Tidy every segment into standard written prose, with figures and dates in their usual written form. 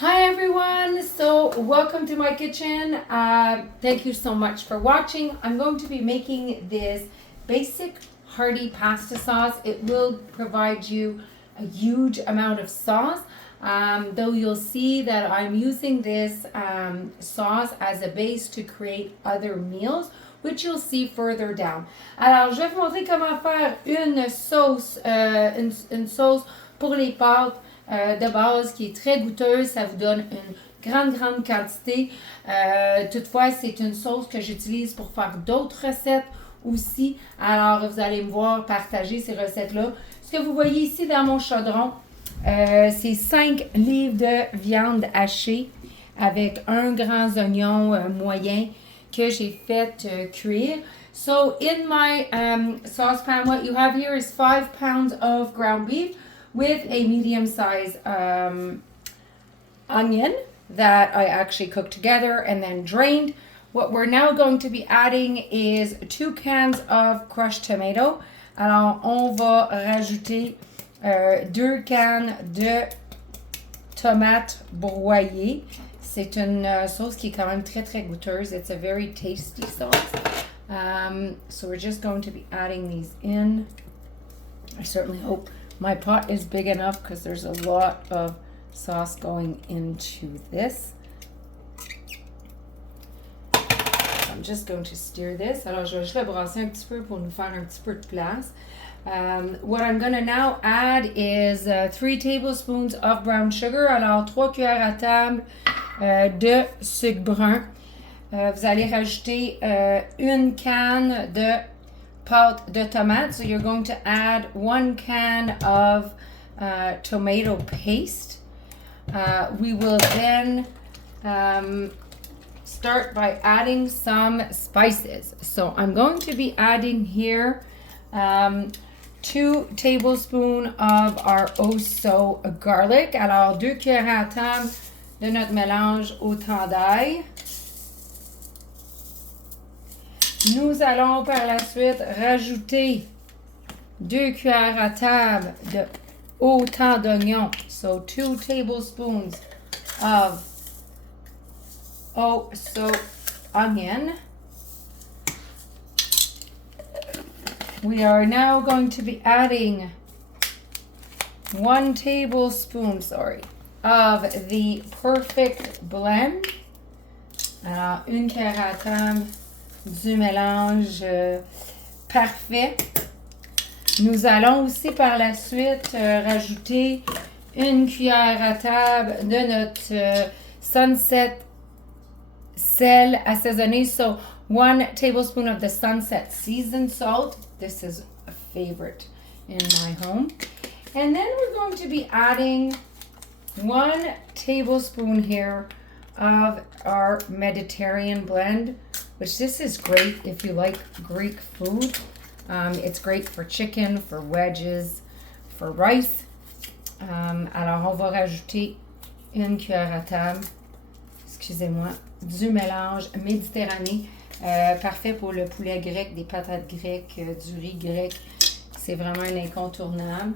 Hi everyone, so welcome to my kitchen. Thank you so much for watching. I'm going to be making this basic hearty pasta sauce. It will provide you a huge amount of sauce, though you'll see that I'm using this sauce as a base to create other meals, which you'll see further down. Alors, je vais vous montrer comment faire une sauce, une sauce pour les pâtes de base qui est très goûteuse. Ça vous donne une grande quantité. Toutefois, c'est une sauce que j'utilise pour faire d'autres recettes aussi. Alors, vous allez me voir partager ces recettes-là. Ce que vous voyez ici dans mon chaudron, c'est 5 livres de viande hachée avec un grand oignon moyen que j'ai fait cuire. So, in my saucepan, what you have here is 5 pounds of ground beef with a medium-sized onion that I actually cooked together and then drained. What we're now going to be adding is 2 cans of crushed tomato. Alors, on va rajouter 2 cannes de tomates broyées. C'est une sauce qui est quand même très goûteuse. It's a very tasty sauce. So we're just going to be adding these in. I certainly hope my pot is big enough because there's a lot of sauce going into this. I'm just going to stir this. Alors, je vais juste le brasser un petit peu pour nous faire un petit peu de place. What I'm going to now add is 3 tablespoons of brown sugar. Alors, 3 cuillères à table de sucre brun. Vous allez rajouter une canne de pâte de tomate. So you're going to add 1 can of tomato paste. We will then start by adding some spices. So I'm going to be adding here 2 tablespoons of our osso garlic. Alors 2 cuillères à table de notre mélange au thym d'ail. Nous allons par la suite rajouter 2 cuillères à table de autant d'oignons. So 2 tablespoons of onion. We are now going to be adding 1 tablespoon, of the perfect blend. Alors, une cuillère à table du mélange parfait. Nous allons aussi par la suite rajouter 1 cuillère à table de notre sunset sel assaisonné. So 1 tablespoon of the sunset seasoned salt. This is a favorite in my home. And then we're going to be adding 1 tablespoon here of our Mediterranean blend, which this is great if you like Greek food. It's great for chicken, for wedges, for rice. Alors, on va rajouter 1 cuillère à table, excusez-moi, du mélange méditerranéen, parfait pour le poulet grec, des patates grecques, du riz grec. C'est vraiment un incontournable.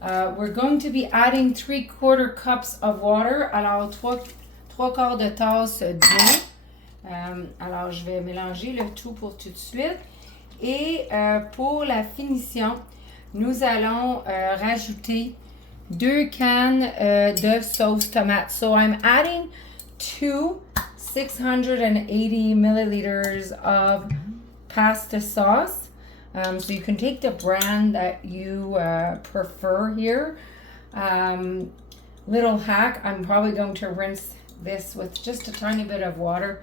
We're going to be adding 3/4 cups of water. Alors, 3 quarts de tasse d'eau. Alors, je vais mélanger le tout pour tout de suite. Et pour la finition, nous allons rajouter 2 cannes de sauce tomate. So I'm adding 2 680 milliliters of pasta sauce. So you can take the brand that you prefer here. Little hack, I'm probably going to rinse this with just a tiny bit of water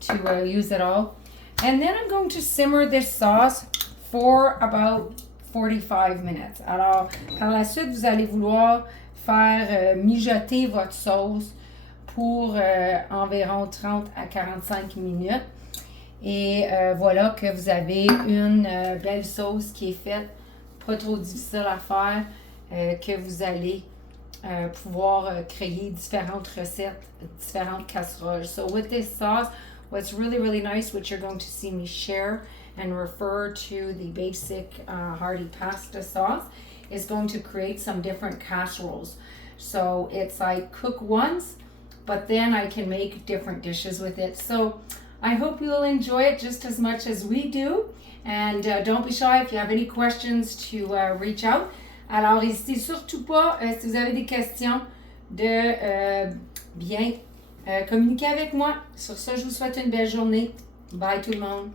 to use it all. And then I'm going to simmer this sauce for about 45 minutes. Alors, par la suite, vous allez vouloir faire mijoter votre sauce pour environ 30 à 45 minutes. Et voilà que vous avez une belle sauce qui est faite, pas trop difficile à faire, que vous allez pouvoir créer différentes recettes, différentes casseroles. So with this sauce, what's really nice, which you're going to see me share and refer to the basic hearty pasta sauce, is going to create some different casseroles. So it's like cook once but then I can make different dishes with it. So I hope you'll enjoy it just as much as we do. And don't be shy if you have any questions to reach out. Alors, n'hésitez surtout pas, si vous avez des questions, de bien communiquer avec moi. Sur ça, je vous souhaite une belle journée. Bye tout le monde.